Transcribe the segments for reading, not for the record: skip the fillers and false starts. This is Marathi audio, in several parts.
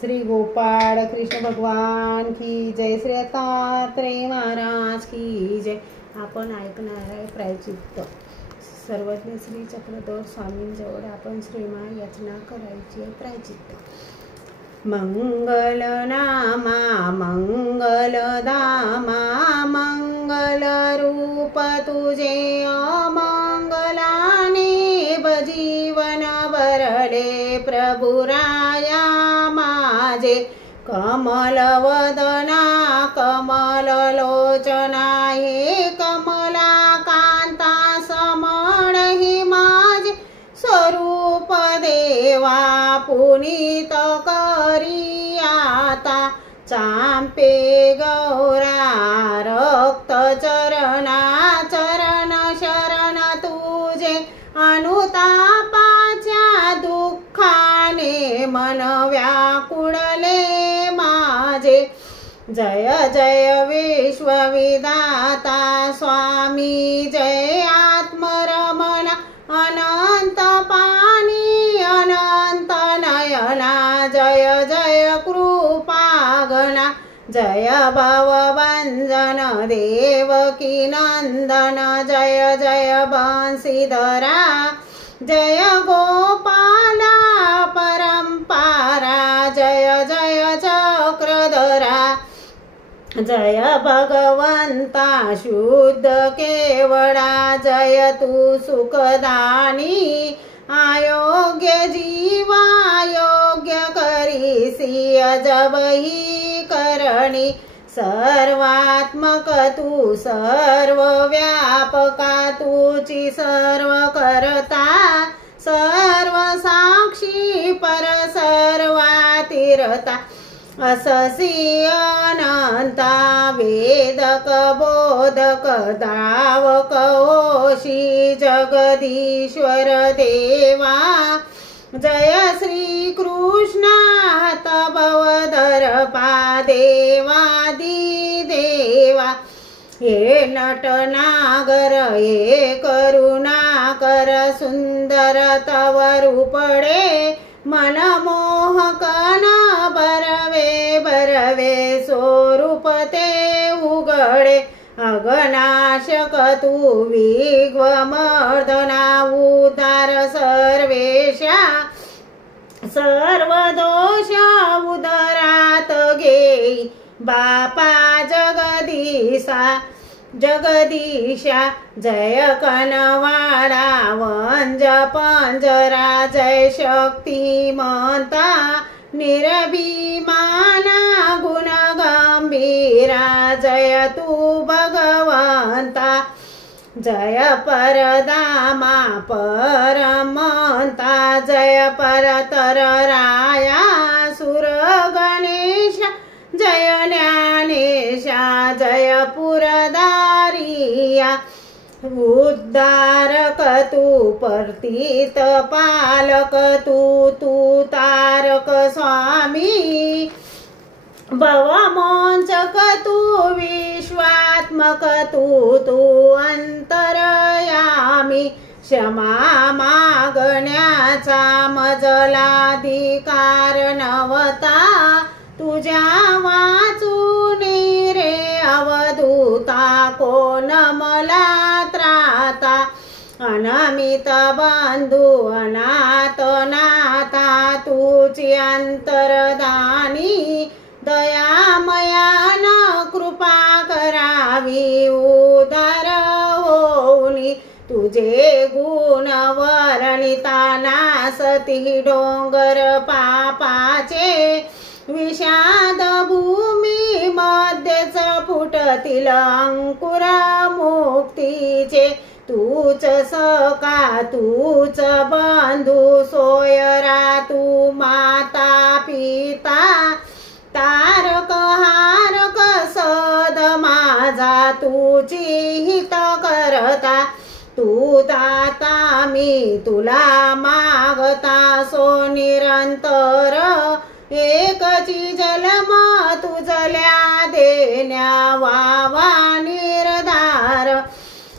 श्री गोपाळ कृष्ण भगवान की जय, श्री दत्तात्रेय महाराज की जय। आपण ऐकणार आहे प्रायचित्त। सर्वज्ञ श्री चक्रधर स्वामींजवळ आपण श्रीमान याचना करायची आहे। प्रायचित्त। मंगल नामा मंगल धामा मंगल रूप तुझे अमंगलाने जीवन भरले प्रभुराया माझे। कमल वदना कमल लोचना हे कमला कांता समण ही माझे स्वरूप देवा पुनीत करी आता। चांपे गौरा रक्त चरणा चरण शरण तुझे अनुतापाच्या दुःखाने मन व्याकुळले माझे। जय जय विश्वविधाता स्वामी जय आत्मरमणा अनंत पाणी अनंत नयना। जय जय कृपागणा जय भवभंजन देवकी नंदन। जय जय बंशीधरा जय गोपाला परंपरा। जय जय चक्रधरा जय भगवंता शुद्ध केवळा। जय तू सुखदानी अयोग्य जीवा योग्य करीसी अजबही करणी। सर्वात्मक तू सर्व व्यापका तुची सर्व करता सर्व साक्षी पर सर्वातीरता। अससी अनंता वेदक बोधक धावक ओशी जगदीश्वर देवा। जय श्री कृष्ण भवधर पादेवादी देवा। हे नटनागर हे करुणाकर सुंदर तव रूपडे मनमोहक न बरवे बरवे स्वरूप ते उघडे। अगनाशक तू विघ्नमर्दना उद्धार सर्वेशा। सर्व दोष उदरात घेई बापा जगदीशा जगदीशा। जय कनवाडा वंज पंजरा जय शक्तिमंता निर्भिमाना गुण गंभीरा। जय तू भगवंता जय परधामा परमंता। जय परतर राया सुर गणेश जय ज्ञानेशा। जय पुरदारिया उद्धारक तू पर्तित पालक तू तारक स्वामी। भवमोचक तू विश्वात्मक तू अंतरयामी। क्षमा मागण्याचा मजलाधिकार नवता तुझ्या वाचून रे अवधूता। कोण मला त्राता अनामित बंधू अनाथ नाथा तुची अंतरदानी। दयामयान कृपा करावी उदार होऊनी। तुझे गुण वर्णिता नासती डोंगर पापाचे। विषाद भूमी मध्येच फुटतील अंकुर मुक्तीचे। तूच सखा तूच बंधू सोयरा तू माता पिता। तारक हारक सद माझा तुची हित करता। तू दाता मी तुला मागता सो निरंतर। एकची जन्म तुझल्या देण्या वावा निर्धार।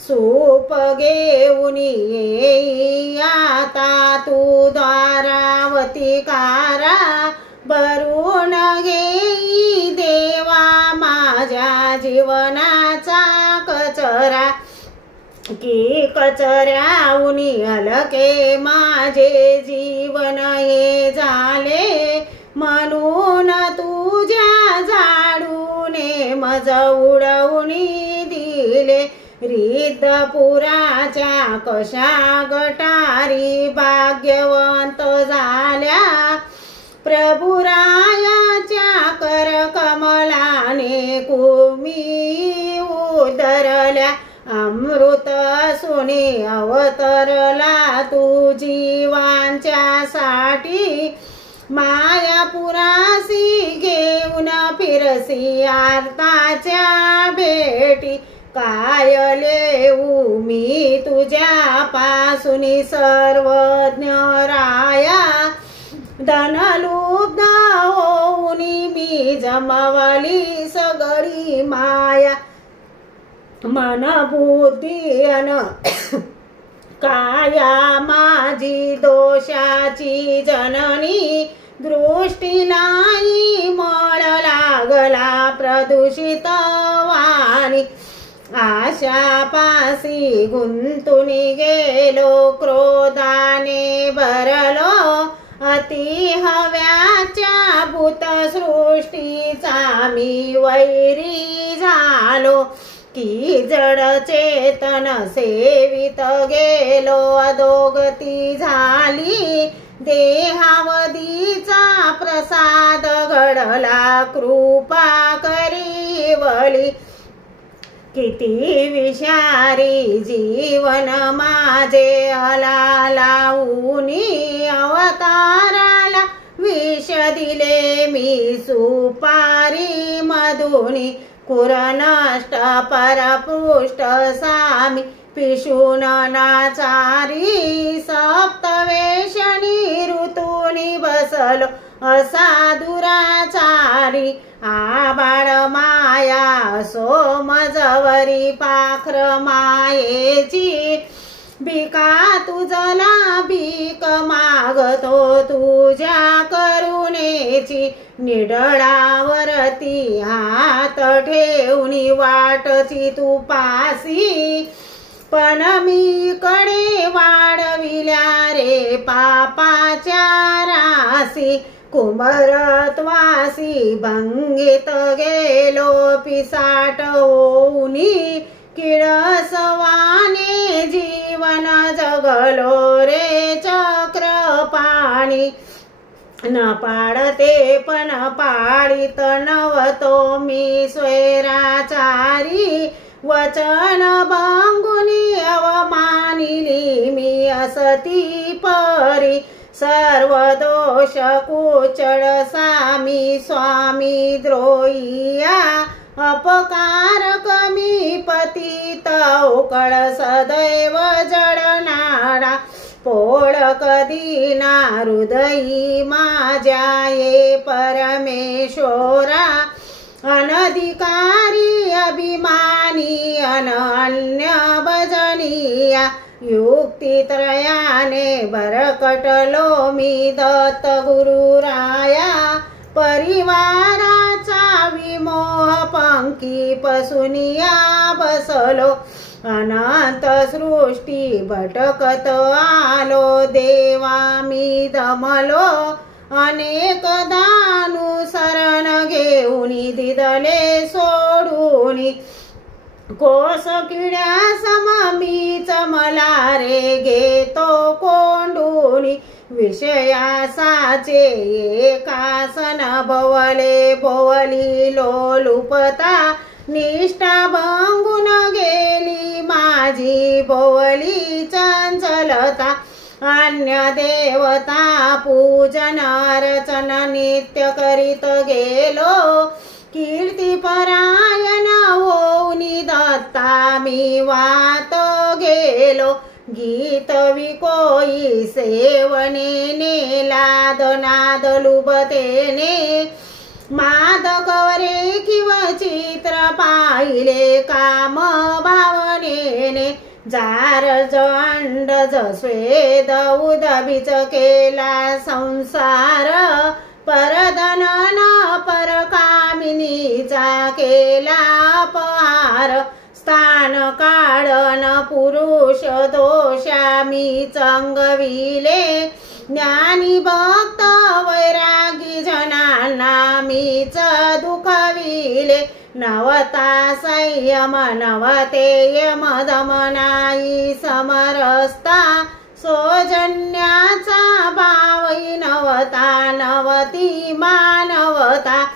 सूप घेऊन येई आता तू द्वारावती कारा भरून घेई देवा माझ्या जीवनाचा कचरा, की कचऱ्याहुनी हलके माझे जीवन हे झाले, म्हणून तुझ्या झाडूने मज उडवूनी दिले, रिद्धपुराच्या कशा गटारी भाग्यवंत झाल्या, प्रभुरायाच्या कर कमलाने कुमी उदरल्या, अमृत सुने अवतरला तू जीवांच्या साठी, मायापुरासी घेऊन फिरसी आर्ताच्या भेटी, काय लेऊ मी तुझ्या पासूनी सर्वज्ञ राया, धनलुब्ध होऊनी मी जमवली सगळी माया, मन बुद्धी अन काया माझी दोषाची जननी, दृष्टीलाही मळ लागला प्रदूषित वाणी, आशापासी गुंतून गेलो क्रोधाने भरलो, अति हव्याच्या भूतसृष्टीचा मी वैरी झालो, की जड चेतन सेवित गेलो अधोगती झाली, देहावधीचा प्रसाद घडला कृपा करीवली, किती विषारी जीवन माझे आला लावूनी, अवताराला विष दिले मी सुपारी मधुनी, कुरनष्ट परपृष्ठ सामी पिशून नाचारी, सप्तवेशनी ऋतूनी बसलो असा दुराचारी, आबाळ माया सोमजवरी पाखर मायेची, भिका तुझला भीक मागतो तुझ्या करुणेची, निडळावरती हात ठेवणी वाटची तू पासी, पण मी कडे वाढविल्या रे पापाच्या राशी, कुमरत्वासी भंगीत गेलो पिसाट होऊनी, किळसवाने जीवन जगलो रे चक्रपाणी, न पाडते पण पाडित नवतो मी स्वैराचारी, वचन भंगुनी अवमानिली मी असती परी, सर्व दोष कुचळ सामी स्वामी द्रोहिया, अपकार कमी पतित उकळ सदैव जडणारा, पोळक दीना हृदयी माझ्या ये परमेश्वरा, अनधिकारी अभिमानी अनन्य भजनीया, युक्तित्रयाने भरकटलो मी दत्त गुरुराया, परिवाराचा विमोह पंखी पसुनिया बसलो, अनंत सृष्टी भटकत आलो देवा मी दमलो, अनेकदा अनुसरण घेऊनी दिदले सोडूनी, कोस किड्या सम मीच मला रे घेतो कोंडूनी, विषयासाचे एकासन भवले भोवली लोलुपता, निष्ठा भंगून गेली माझी भोवली चंचलता, अन्य देवता पूजन अर्चन नित्य करीत गेलो, कीर्तिपरायण होऊनी दत्ता मी वात गेलो, गीत विकोई सेवनेने लाद नाद लुबतेने, मादकवरे किंवा चित्र पाहिले काम भावनेने, जार अंडज स्वेद उदबीच केला संसार, परद दोषा मी चंगविले, ज्ञानी भक्त वैरागी जनांना मीच दुखविले. नवता संयम नवते यम दमनाई समरस्ता, सौजन्याचा भावई नवता नवती मानवता.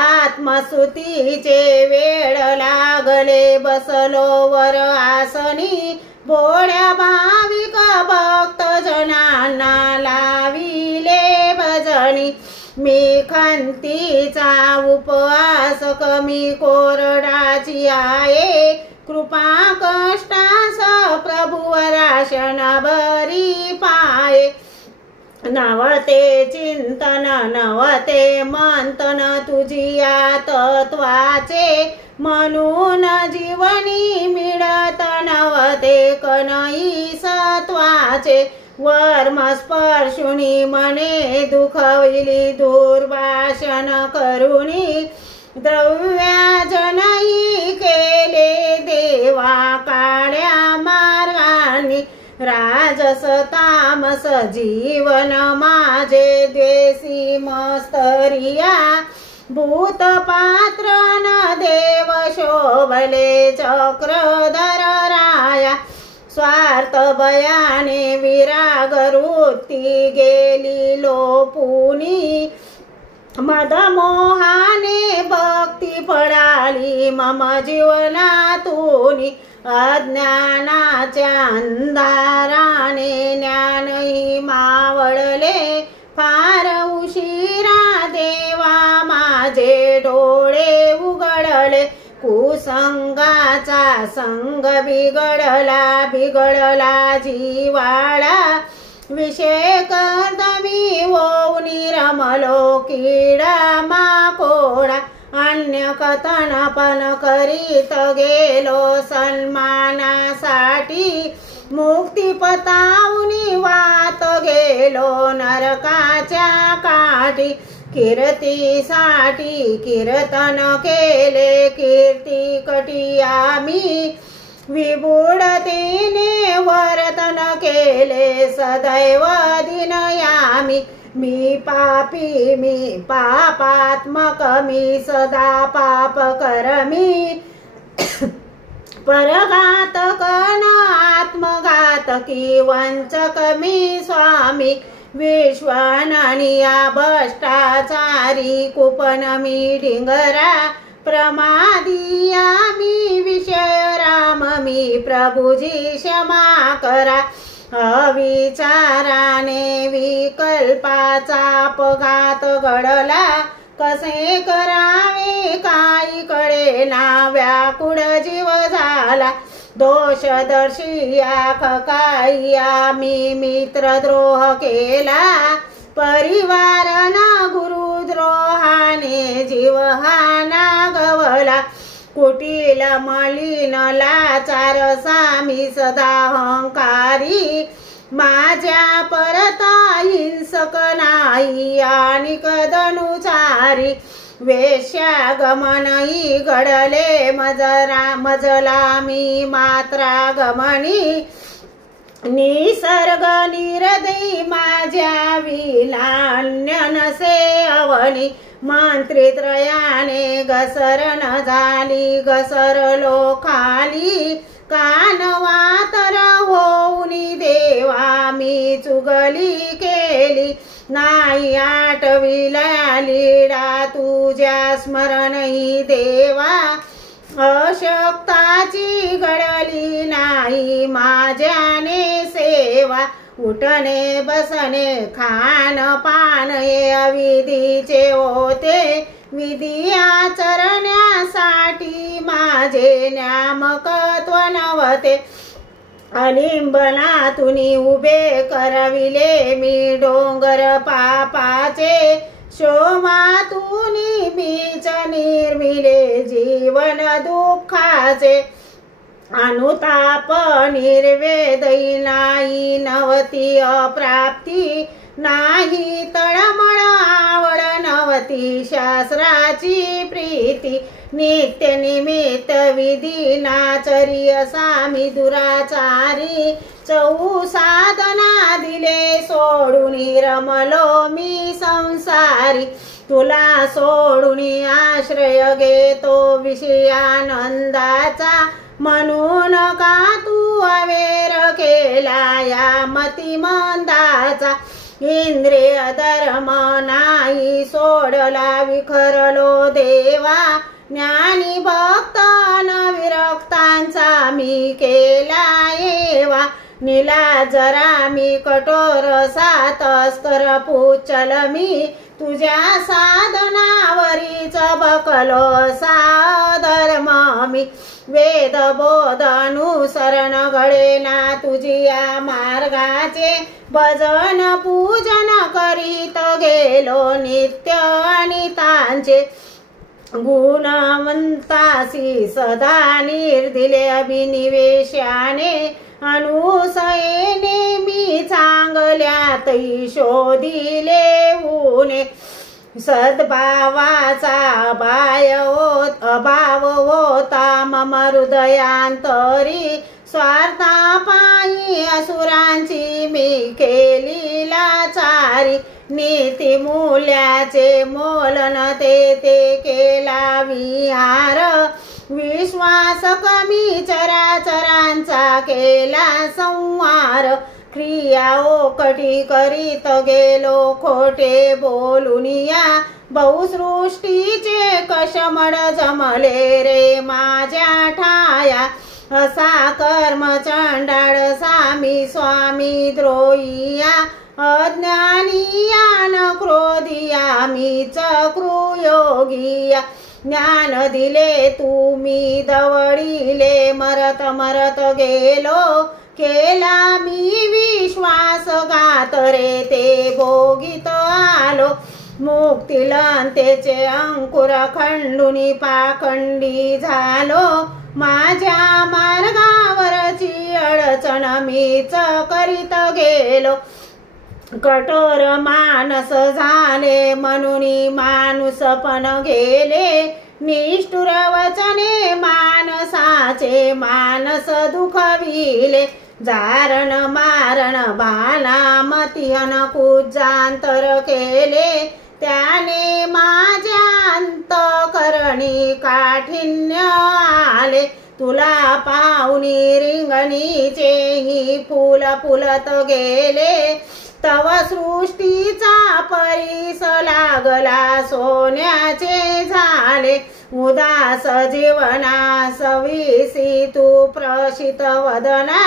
आत्मस्तुतीचे वेळ लागले बसलो वर आसनी, भोळ्या भाविक भक्त जनांना लाविले भजनी. मी खंतीचा उपवास कमी कोरडाची आहे, कृपा कष्टास प्रभुवराशन बरी पाये. नवते चिंतन नवते मंथन तुझिया तत्वाचे, म्हणून जीवनी मिळत नवते कनई सत्वाचे. वर्मस्पर्शुनी मने दुखविली दुर्भाषण करुणी, द्रव्याजनही केले देवा काळ्या मार्गानी. राजस तामस जीवन माझे द्वेषी मस्तरिया, भूतपात्र न देव शोभले चक्रधर राया. स्वार्थ बयाने विराग वृत्ती गेली लोपुनी, मदमोहाने भक्ती पडाली मम जीवनातूनी. अज्ञानाच्या अंधाराने ज्ञानही मावळले, फार उशिरा देवा माझे डोळे उघडले. कुसंगाचा संग बिघडला जीवाळा, विषय कर्दमी होऊनी रमलो किडा माकोडा. अन्य कथन पण करीत गेलो सन्मानासाठी, मुक्ती पतावूनी वात गेलो नरकाच्या काठी. कीर्तीसाठी कीर्तन केले कीर्ती कटिया मी, विबुडतेने वर्तन केले सदैव दिनयामी. मी पापी मी पापात्मक मी सदा पाप करमी, परघातक न आत्मघातकी वंचक मी स्वामी. विश्वानिया भ्रष्टाचारी कुपन मी ढिंगरा, प्रमादिया मी विषय राम मी प्रभुजी क्षमा करा. अविचाराने विकल्पाचा अपघात घडला, कसे करावे काही कळेना व्याकुळ जीव झाला. दोषदर्शिया खकाइया मी मित्रद्रोह केला, परिवारना गुरुद्रोहाने जीव हा नागवला. कुटील मलिन लाचार सामी सदा अहंकारी, माझ्या परता हिंसक नाही आणि कदनुचारी. वेश्यागमनही घडले मजला मी मात्रा गमनी, निसर्ग निरदयी माझ्या विलान्य नसे अवनी. मंत्रित्रयाने घसरण झाली घसरलो खाली, कानवातर होऊनी देवा मी चुगली केली. नाही आठविला लीडा तुझ्या स्मरणही देवा, अशक्ताची घडली नाही माझ्याने सेवा. उठणे बसणे खान पान हे अविधीचे होते, विधी आचरण्यासाठी माझे न्यामकत्व नव्हते. अलिंबनातून उभे करविले मी डोंगर पापाचे, शोमातून बीच निर्मिले जीवन दुःखाचे. अनुताप निर्वेदई नाही नवती अप्राप्ती, नाही तळमळ आवड नवती शास्त्राची प्रीती. नित्य निमित्त विधी नाचरी असा मी दुराचारी, चौ साधना दिले सोडून रमलो मी संसारी तुला सोडून आश्रय घेतो विषयानंदाचा म्हणून का तू अवेर केला या मतिमंदाचा इंद्रिय धर्म नाही सोडला विखरलो देवा ज्ञानी भक्त विरक्तांचा मी केला येवा नीला जरा मी कठोर सात अस्तर पुचल मी तुझ्या साधनावरीच बकलो साधर्म मी वेद बोध अनुसरण घडेना तुझिया मार्गाचे भजन पूजन करीत गेलो नित्य अनितांचे गुणवंतासी सदा निर्दिले अभिनिवेशाने अनुसयेने मी चांगल्यात शोधिले ऊने सद्भावाचा अभाव होता मम हृदयांतरी स्वार्थापायी असुरांची मी केली लाचारी नीती मूल्याचे मोलन ते केला विहार विश्वास कमी चराचरांचा केला संहार क्रिया ओकटी करीत गेलो खोटे बोलून या बहुसृष्टीचे कशमड जमले रे माझ्या ठाया असा कर्म चंडाळ सामी स्वामी द्रोहिया अज्ञानिया न क्रोधिया मी चक्रुयोगिया ज्ञान दिले तुम्ही दवडिले मरत मरत गेलो केला मी विश्वासघात रे ते भोगीत आलो मुक्तिलंतेचे अंकुर खंडुनी पाखंडी झालो माझ्या मार्गावरची अडचण मीच करीत गेलो कठोर मानस झाले म्हणून माणूस पण गेले निष्ठुर वचने मानसाचे मानस दुखविले जारण मारण बाणामती कुजांतर केले त्याने माझ्या अंतकरणी काठिण्य आले तुला पाहुनी रिंगणीचे ही फुल फुलत गेले तव सृष्टीचा परीस लागला सोन्याचे झाले उदास जीवनास विसी तू प्रशित वदना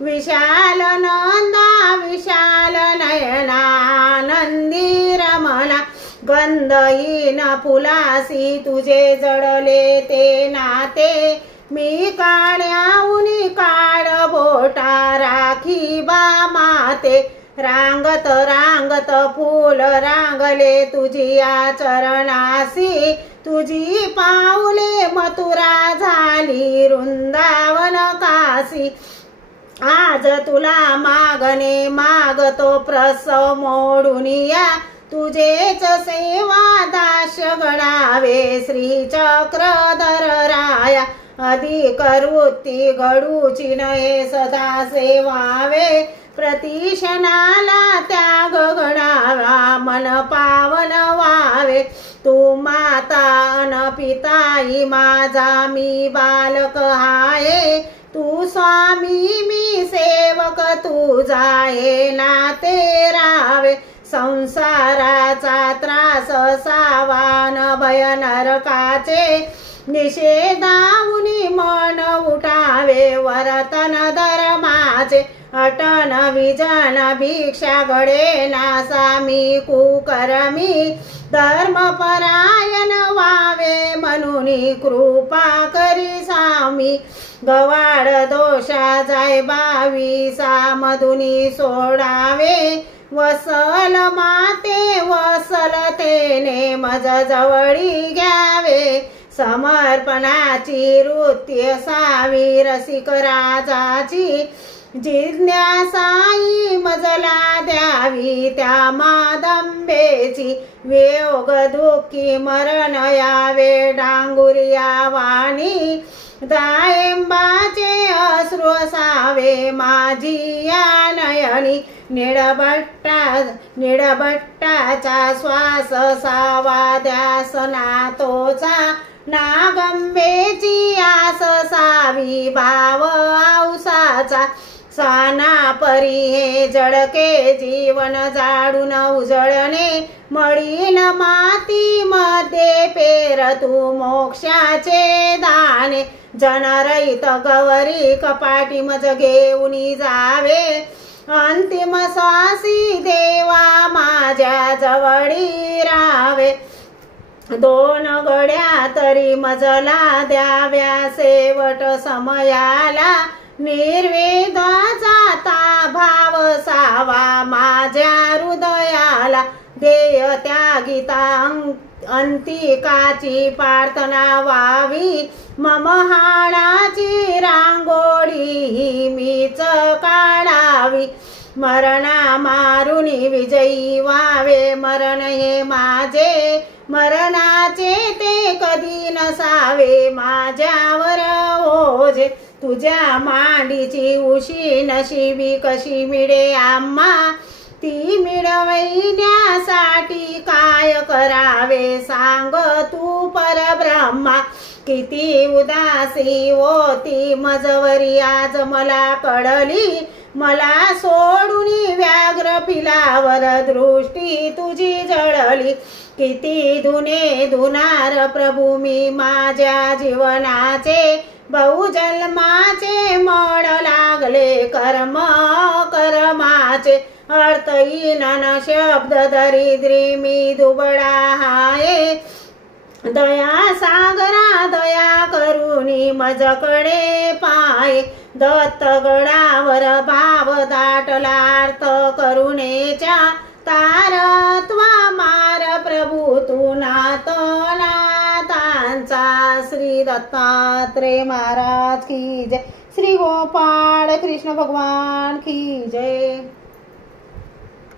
विशाल नंदा विशाल नयना आनंदी रमणा गंधहीन फुलासी तुझे जडले ते नाते मी काळ्याहुनी काळ बोटा राखी बा माते रांगत रांगत फूल रांगले तुझिया चरणासी तुझी पाऊले मथुरा झाली वृंदावन काशी आज तुला मागणे मागतो प्रसव मोडुनिया तुझेच सेवा दास्य गणावे श्री चक्रधर राया अधिक वृत्ती घडूची नये सदा सेवावे प्रतिशनाला त्याग गणावा मन पावन व्हावे तू माता अन पिताई माझा मी बालक आहे तू स्वामी मी सेवक तुझा हे नाते रावे संसाराचा त्रास सावान भय नरकाचे निषेधाहुनी मन उठावे वर्तन धर्माचे अटन विजन भिक्षा घडे नासा मी कुकर्मी धर्मपरायण व्हावे म्हणून कृपा करी स्वामी गवाड दोषा जाय बावीसा मधुनी सोडावे वसल माते वसलतेने मज जवळी घ्यावे समर्पणाची वृत्ती असावी रसिक राजाची जिज्ञासाई मजला द्यावी त्या मादंबेची वियोग दुःखी मरण यावे डांगुरिया वाणी जायंबाचे अश्रू असावे माझी या नयनी निळभट्टाचा श्वास असावा ध्यासना तोचा नागंबेची आस असावी भाव औसाचा साना परी हे जळके जीवन जाडून उजळणे मळीन माती मध्ये पेर तू मोक्षाचे दाणे जनरहित गवरी कपाटी मज घेऊन जावे अंतिम श्वासी देवा माझ्या जवळी राहावे दोन गड्या तरी मजला द्याव्या शेवट समयाला निर्वेदाचा भाव सावा माझ्या हृदयाला ध्येय त्यागिता अंतिकाची प्रार्थना व्हावी मम हाडाची रांगोळी ही मीच काढावी मरणा मारुनी विजयी व्हावे मरण हे माझे मरणाचे ते कधी नसावे माझ्यावर ओझे तुझ्या मांडीची उशी नशिबी कशी मिळे आम्हा ती मिळविण्यासाठी काय करावे सांग तू परब्रह्मा किती उदासी होती मजवरी आज मला कळली मला सोडून व्याघ्र पिलावर दृष्टी तुझी जळली किती धुने धुनार प्रभू मी माझ्या जीवनाचे बहुजन्माचे मळ लागले कर्माचे अर्थहीन शब्द दरिद्री मी दुबळा हाये दया सागरा दया करुणी मजकडे पाय दत्तगडावर भाव दाटला अर्थ करुणेच्या तारत्वा मार प्रभू तू नाथनाथांचा श्री दत्तात्रेय महाराज की जय श्री गोपाळ कृष्ण भगवान की जय।